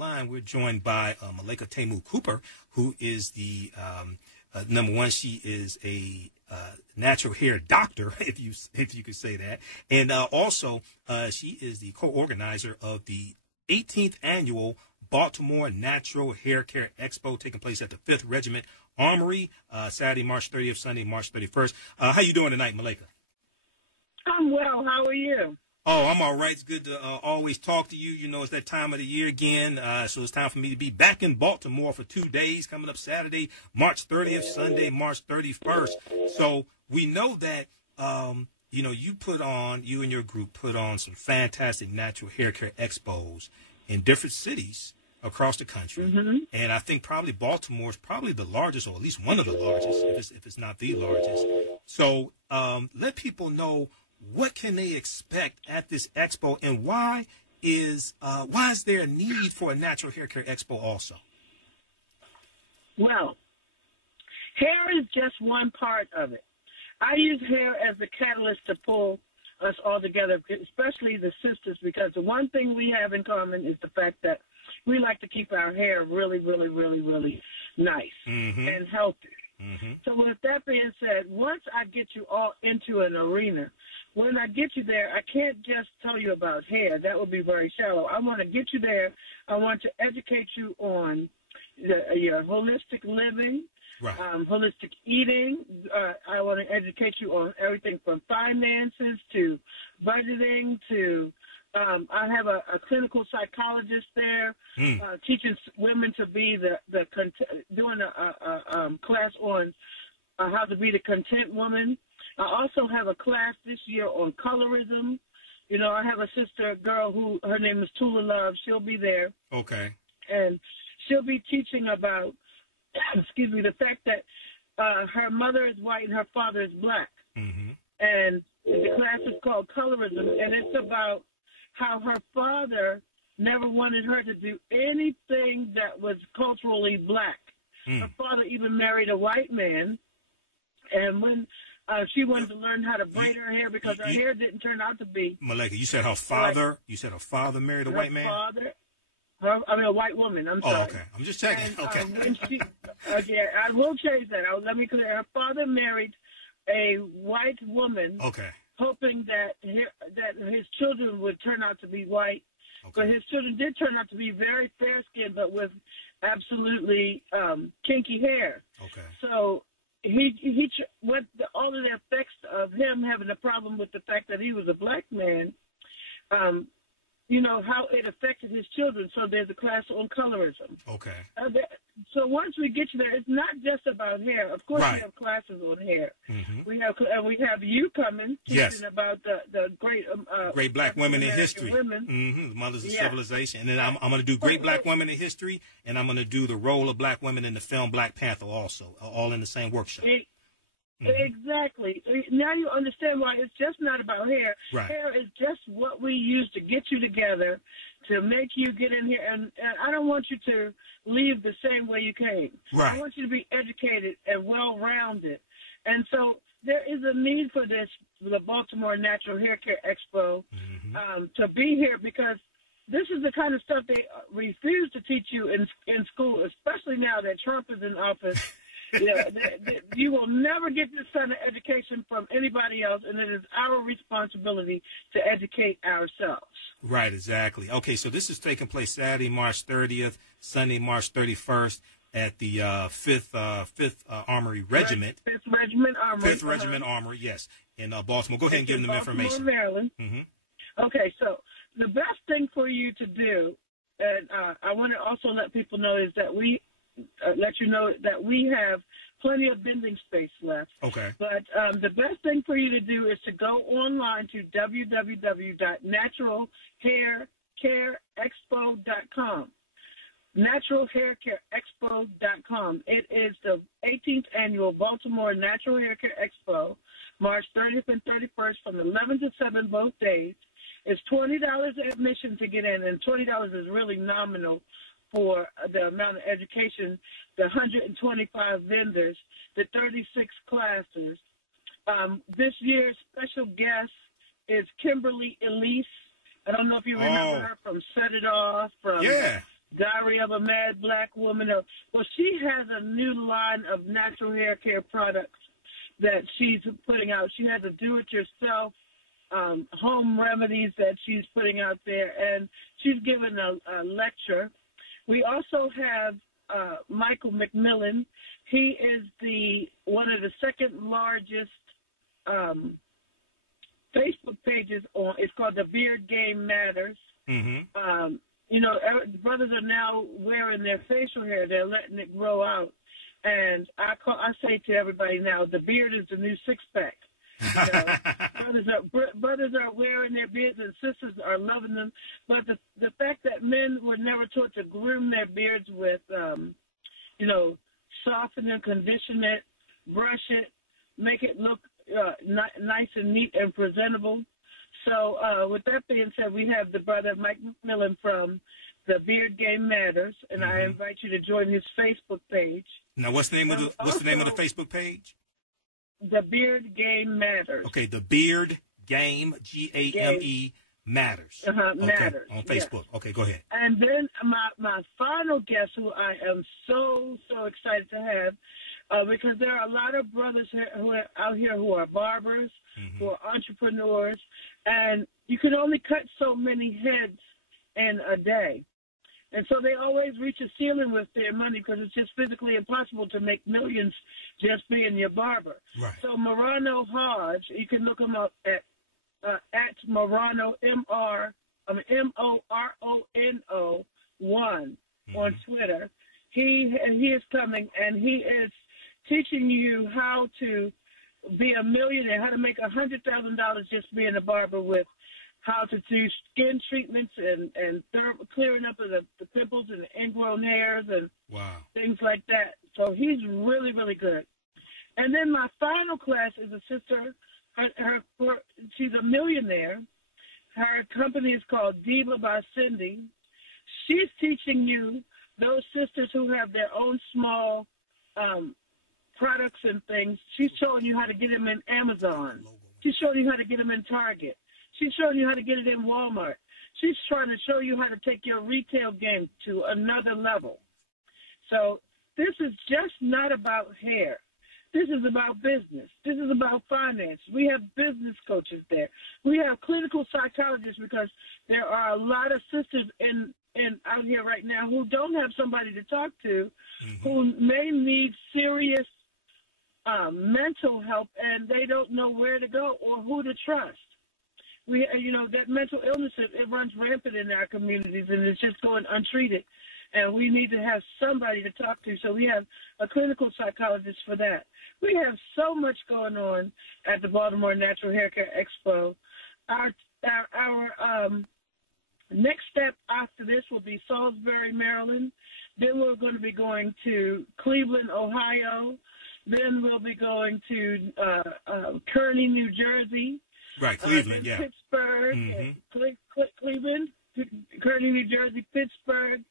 line, we're joined by Malaika Temu Cooper, who is the number one. She is a natural hair doctor, if you could say that, and also she is the co-organizer of the 18th annual Baltimore Natural Hair Care Expo, taking place at the 5th Regiment Armory, Saturday, March 30th, Sunday, March 31st. How you doing tonight, Malaika? I'm well. How are you? Oh, I'm all right. It's good to always talk to you. You know, it's that time of the year again, so it's time for me to be back in Baltimore for 2 days, coming up Saturday, March 30th, Sunday, March 31st. So we know that, you know, you and your group put on some fantastic natural hair care expos in different cities across the country. Mm-hmm. And I think probably Baltimore is probably the largest, or at least one of the largest, if it's not the largest. So let people know, what can they expect at this expo, and why is there a need for a natural hair care expo also? Well, hair is just one part of it. I use hair as the catalyst to pull us all together, especially the sisters, because the one thing we have in common is the fact that we like to keep our hair really, really, really, really nice mm-hmm. and healthy. Mm-hmm. So with that being said, once I get you all into an arena, when I get you there, I can't just tell you about hair. That would be very shallow. I want to get you there. I want to educate you on your holistic living, right. Holistic eating. I want to educate you on everything from finances to budgeting to I have a clinical psychologist there teaching women to be doing a class on how to be the content woman. I also have a class this year on colorism. You know, I have a sister, a girl who her name is Tula Love. She'll be there. Okay. And she'll be teaching about, the fact that her mother is white and her father is black. Mm-hmm. And the class is called Colorism, and it's about how her father never wanted her to do anything that was culturally black. Her father even married a white man, and when she wanted to learn how to braid her hair because her hair didn't turn out to be. Malaika, you said her father. You said her father married a white man. A white woman. I'm sorry. Oh, okay. I'm just checking. And, okay. I will change that. Let me clear. Her father married a white woman. Okay. Hoping that his children would turn out to be white, okay. But his children did turn out to be very fair-skinned, but with absolutely kinky hair. Okay. So all of the effects of him having a problem with the fact that he was a black man, you know, how it affected his children. So there's a class on colorism. Okay. So once we get you there, it's not just about hair. Of course, right. We have classes on hair. Mm-hmm. We have you coming teaching about the great black women in history, mm-hmm. mothers of civilization. And then I'm going to do great black women in history, and I'm going to do the role of black women in the film Black Panther also, all in the same workshop. Mm-hmm. Exactly. Now you understand why it's just not about hair. Right. Hair is just what we use to get you together, to make you get in here. And I don't want you to leave the same way you came. Right. I want you to be educated and well-rounded. And so there is a need for this, the Baltimore Natural Hair Care Expo, mm-hmm. To be here, because this is the kind of stuff they refuse to teach you in school, especially now that Trump is in office. Yeah, you will never get this kind of education from anybody else, and it is our responsibility to educate ourselves. Right, exactly. Okay, so this is taking place Saturday, March 30th, Sunday, March 31st at the 5th Armory Regiment. 5th Regiment Armory. 5th Regiment Armory, yes, in Baltimore. Go ahead and give them information. Maryland. Mm-hmm. Okay, so the best thing for you to do, and I want to also let people know, is that we have plenty of vending space left. Okay. But the best thing for you to do is to go online to www.naturalhaircareexpo.com. Naturalhaircareexpo.com. It is the 18th annual Baltimore Natural Hair Care Expo, March 30th and 31st from 11 to 7 both days. It's $20 admission to get in, and $20 is really nominal for the amount of education, the 125 vendors, the 36 classes. This year's special guest is Kimberly Elise. I don't know if you remember her from Set It Off, from Diary of a Mad Black Woman. Well, she has a new line of natural hair care products that she's putting out. She has a do-it-yourself home remedies that she's putting out there, and she's given a lecture. We also have Michael Mcmillan. He is one of the second largest Facebook pages on. It's called The Beard Game Matters. Mm-hmm. Brothers are now wearing their facial hair. They're letting it grow out. And I say to everybody now, the beard is the new six-pack. Brothers are wearing their beards, and sisters are loving them. But the fact that men were never taught to groom their beards with, soften and condition it, brush it, make it look nice and neat and presentable. So with that being said, we have the brother Mike Mcmillan from The Beard Game Matters, and I invite you to join his Facebook page. Now, what's the name of the Facebook page? The Beard Game Matters. Okay, The Beard Game, Game Matters. Matters. On Facebook. Yes. Okay, go ahead. And then my final guest, who I am so excited to have, because there are a lot of brothers who are out here who are barbers, who are entrepreneurs, and you can only cut so many heads in a day. And so they always reach a ceiling with their money because it's just physically impossible to make millions just being your barber. Right. So Morano Hodge, you can look him up at Morano, MORONO 1 on Twitter. He is coming, and he is teaching you how to be a millionaire, how to make $100,000 just being a barber, with how to do skin treatments and clearing up of the pimples and the ingrown hairs and things like that. So he's really, really good. And then my final class is a sister. She's a millionaire. Her company is called Diva by Cindy. She's teaching you, those sisters who have their own small products and things, she's showing you how to get them in Amazon. She's showing you how to get them in Target. She's showing you how to get it in Walmart. She's trying to show you how to take your retail game to another level. So this is just not about hair. This is about business. This is about finance. We have business coaches there. We have clinical psychologists, because there are a lot of sisters out here right now who don't have somebody to talk to, who may need serious mental help, and they don't know where to go or who to trust. That mental illness, it runs rampant in our communities, and it's just going untreated. And we need to have somebody to talk to. So we have a clinical psychologist for that. We have so much going on at the Baltimore Natural Hair Care Expo. Our next step after this will be Salisbury, Maryland. Then we're going to be going to Cleveland, Ohio. Then we'll be going to Kearney, New Jersey. Right, Cleveland, yeah. Pittsburgh, Cleveland, Kearney, New Jersey, Pittsburgh,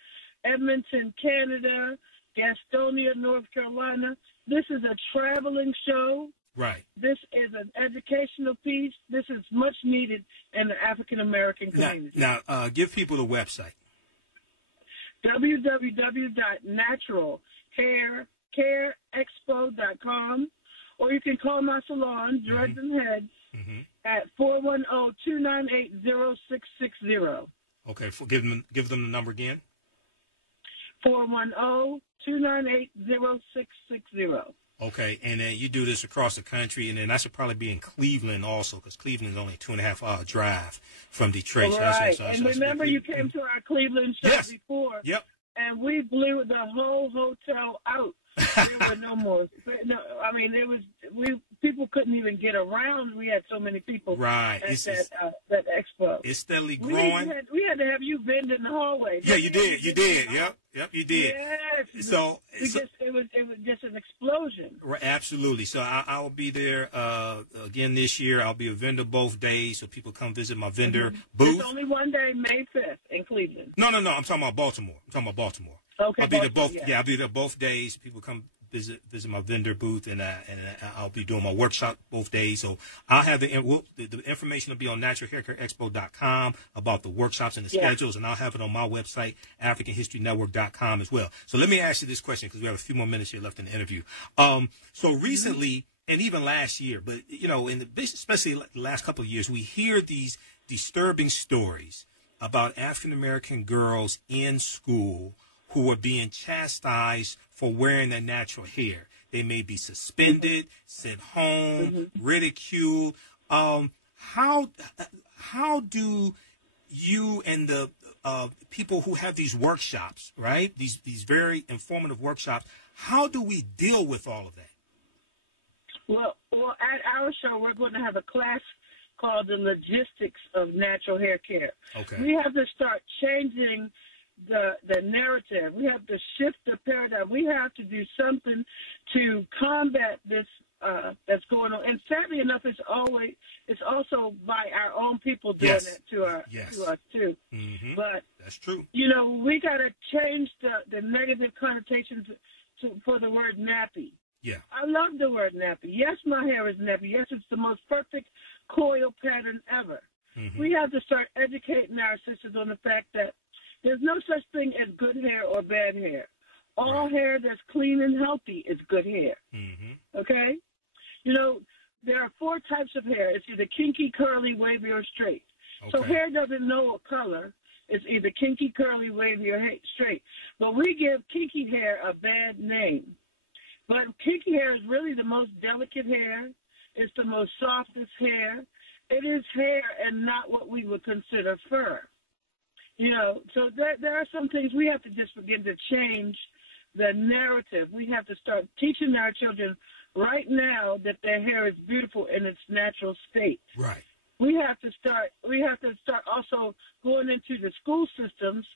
Edmonton, Canada, Gastonia, North Carolina. This is a traveling show. Right. This is an educational piece. This is much needed in the African-American community. Now, give people the website. www.naturalhaircareexpo.com, or you can call my salon, Dreads and Heads, at 410-298-0660. Okay, give them the number again. 410-298-0660. Okay, and then you do this across the country, and then that should probably be in Cleveland also, because Cleveland is only a 2.5-hour drive from Detroit. Right, and remember you came to our Cleveland show before. Yep. And we blew the whole hotel out. There were no more. No, I mean, people couldn't even get around. We had so many people. Right. At that expo. It's steadily growing. We had to have you bend in the hallway. Yeah, you did. Yep, you did. Yes. So it was just an explosion. Right, absolutely. So I'll be there again this year. I'll be a vendor both days, so people come visit my vendor booth. It's only one day, May 5th in Cleveland. No. I'm talking about Baltimore. Okay. I'll be there both. Yeah, I'll be there both days. People come visit my vendor booth, and I'll be doing my workshop both days. So I'll have the information will be on naturalhaircareexpo.com about the workshops and the schedules, and I'll have it on my website, AfricanHistoryNetwork.com as well. So let me ask you this question, because we have a few more minutes here left in the interview. So recently, and even last year, but especially the last couple of years, we hear these disturbing stories about African American girls in school who are being chastised for wearing their natural hair. They may be suspended, sent home, ridiculed. How do you and the people who have these workshops, right? These very informative workshops, how do we deal with all of that? Well, at our show, we're going to have a class called The Logistics of Natural Hair Care. Okay. We have to start changing the narrative. We have to shift the paradigm. We have to do something to combat this that's going on. And sadly enough, it's also by our own people doing it to us too. Mm-hmm. But that's true. We got to change the negative connotations for the word nappy. Yeah. I love the word nappy. Yes, my hair is nappy. Yes, it's the most perfect coil pattern ever. Mm-hmm. We have to start educating our sisters on the fact that there's no such thing as good hair or bad hair. All hair that's clean and healthy is good hair. Mm-hmm. Okay? There are 4 types of hair. It's either kinky, curly, wavy, or straight. Okay. So hair doesn't know a color. It's either kinky, curly, wavy, or straight. But we give kinky hair a bad name. But kinky hair is really the most delicate hair. It's the most softest hair. It is hair and not what we would consider fur. So there are some things we have to just begin to change the narrative. We have to start teaching our children right now that their hair is beautiful in its natural state. Right. We have to start also going into the school systems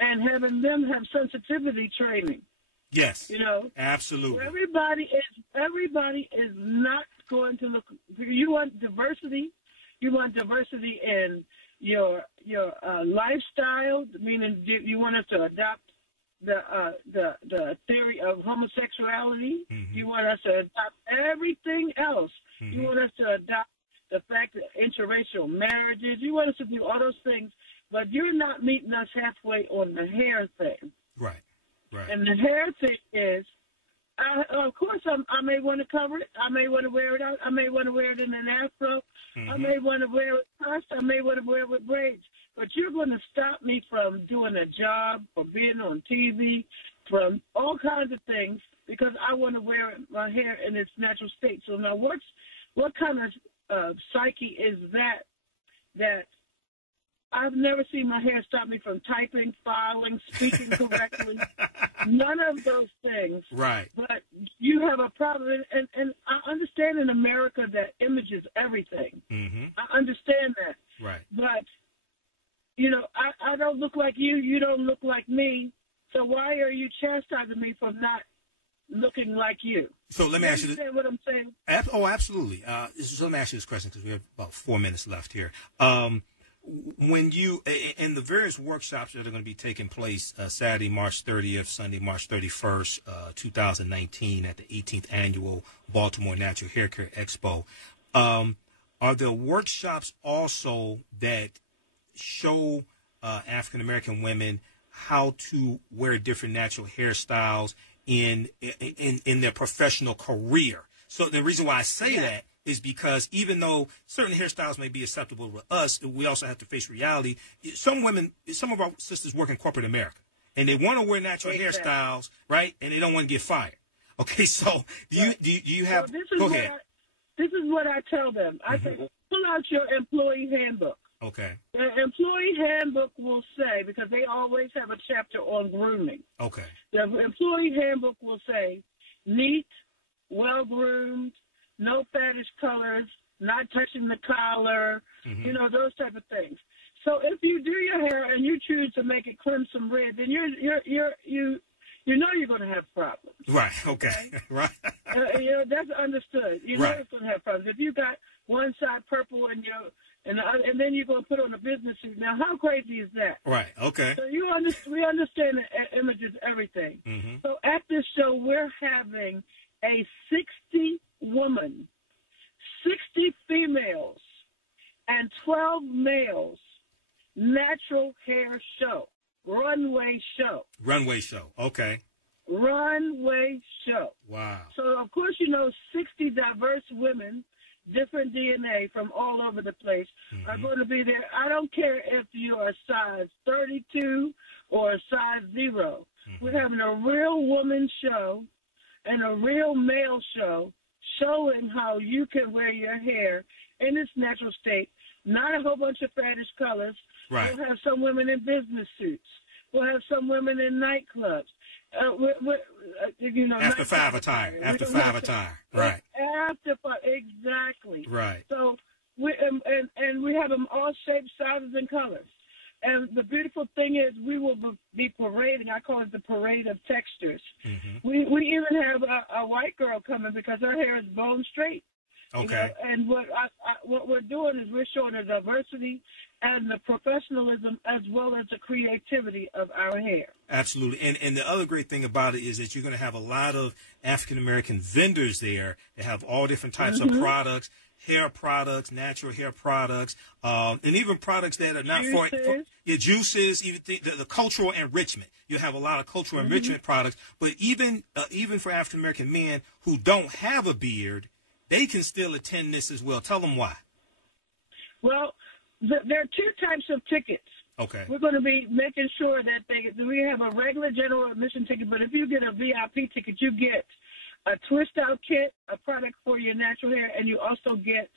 and having them have sensitivity training. Yes. Absolutely. Everybody is not going to look. You want diversity. You want diversity in your lifestyle, meaning you want us to adopt the theory of homosexuality. Mm-hmm. You want us to adopt everything else. Mm-hmm. You want us to adopt the fact that interracial marriages. You want us to do all those things, but you're not meeting us halfway on the hair thing. Right. Right. And the hair thing is, of course, I may want to cover it. I may want to wear it out. I may want to wear it in an afro. Mm-hmm. I may want to wear it pressed. I may want to wear it with braids. But you're going to stop me from doing a job, from being on TV, from all kinds of things, because I want to wear my hair in its natural state. So now what kind of psyche is that I've never seen my hair stop me from typing, filing, speaking correctly. None of those things. Right. But you have a problem. And I understand in America that image is everything. Mm-hmm. I understand that. Right. But, I don't look like you. You don't look like me. So why are you chastising me for not looking like you? So let me ask you this. What I'm saying? Oh, absolutely. So let me ask you this question, because we have about 4 minutes left here. When you, in the various workshops that are going to be taking place Saturday, March 30th, Sunday, March 31st, 2019 at the 18th Annual Baltimore Natural Hair Care Expo, are there workshops also that show African-American women how to wear different natural hairstyles in their professional career? So the reason why I say that is because even though certain hairstyles may be acceptable to us, we also have to face reality. Some of our sisters work in corporate America, and they want to wear natural hairstyles, right? And they don't want to get fired. Okay, so do you have? Go ahead. This is what I tell them. I say, pull out your employee handbook. Okay. The employee handbook will say, because they always have a chapter on grooming. Okay. The employee handbook will say, neat, well-groomed, no faddish colors, not touching the collar, those type of things. So if you do your hair and you choose to make it crimson red, then you know you're going to have problems. Right. Okay. Right. That's understood. You know it's going to have problems. If you got one side purple and and then you're going to put on a business suit. Now, how crazy is that? Right. Okay. So we understand that image is everything. Mm-hmm. So at this show, we're having a 60-woman, 60 females, and 12 males natural hair show, runway show. Runway show. Okay. Runway show. Wow. So, of course, 60 diverse women, different DNA from all over the place, are going to be there. I don't care if you're a size 32 or a size 0. We're having a real woman show and a real male show showing how you can wear your hair in its natural state, not a whole bunch of faddish colors. Right. We'll have some women in business suits. We'll have some women in nightclubs. After 5 attire. After 5 attire. Right. After 5, exactly. Right. So we have them all shapes, sizes, and colors. And the beautiful thing is we will be parading. I call it the parade of textures. Mm-hmm. We even have a white girl coming because her hair is bone straight. Okay. And what we're doing is we're showing the diversity and the professionalism as well as the creativity of our hair. Absolutely. And the other great thing about it is that you're going to have a lot of African-American vendors there that have all different types of products, hair products, natural hair products, and even products that are not for your juices, even the cultural enrichment. You'll have a lot of cultural enrichment products, but even for African-American men who don't have a beard, they can still attend this as well. Tell them why. Well, there are 2 types of tickets. Okay. We're going to be making sure that we have a regular general admission ticket, but if you get a VIP ticket, you get a twist-out kit, a product for your natural hair, and you also get,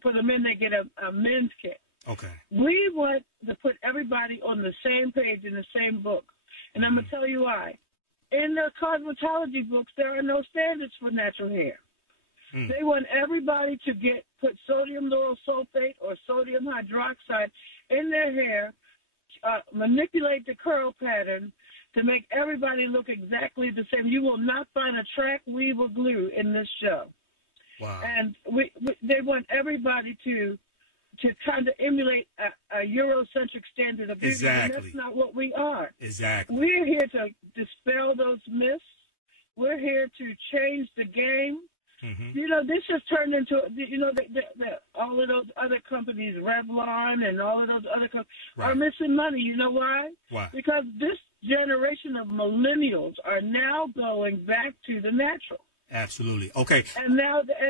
for the men, they get a men's kit. Okay. We want to put everybody on the same page in the same book, and I'm going to tell you why. In the cosmetology books, there are no standards for natural hair. They want everybody to put sodium lauryl sulfate or sodium hydroxide in their hair, manipulate the curl pattern to make everybody look exactly the same. You will not find a track, weave, or glue in this show. Wow. And they want everybody to kind of emulate a Eurocentric standard of beauty. Exactly. And that's not what we are. Exactly. We're here to dispel those myths. We're here to change the game. This has turned into, all of those other companies, Revlon and all of those other companies are missing money. You know why? Why? Because this generation of millennials are now going back to the natural. Absolutely. Okay. And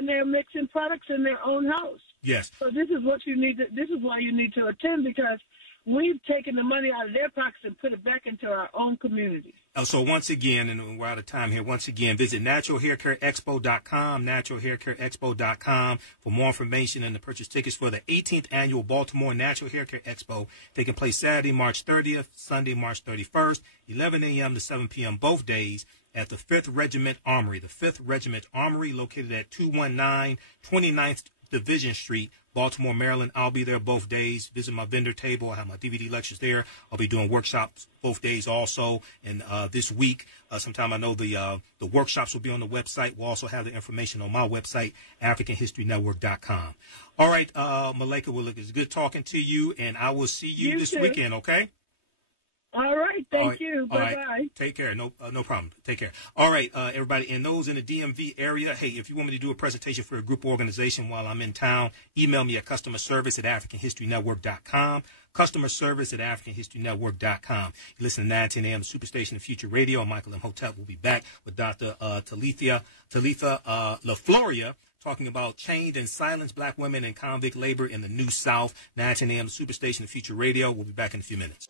they're mixing products in their own house. Yes. So this is what you need this is why you need to attend, because we've taken the money out of their pockets and put it back into our own communities. So once again, and we're out of time here, once again, visit naturalhaircareexpo.com, naturalhaircareexpo.com for more information and to purchase tickets for the 18th Annual Baltimore Natural Hair Care Expo, taking place Saturday, March 30th, Sunday, March 31st, 11 a.m. to 7 p.m. both days at the 5th Regiment Armory. The 5th Regiment Armory, located at 219 29th Division Street, Baltimore, Maryland. I'll be there both days. Visit my vendor table. I have my DVD lectures there. I'll be doing workshops both days also. And this week, sometime I know the workshops will be on the website. We'll also have the information on my website, AfricanHistoryNetwork.com. All right, Malaika, well, it's good talking to you, and I will see you this weekend, okay? All right. Thank you. Bye-bye. Right. Take care. No problem. Take care. All right, everybody. And those in the DMV area, hey, if you want me to do a presentation for a group organization while I'm in town, email me at customerservice@AfricanHistoryNetwork.com. Customerservice@AfricanHistoryNetwork.com. You listen to 910 AM Superstation of Future Radio. Michael M. Hotep will be back with Dr. Talitha LaFloria, talking about chained and silenced black women and convict labor in the New South. 910 AM Superstation of Future Radio. We'll be back in a few minutes.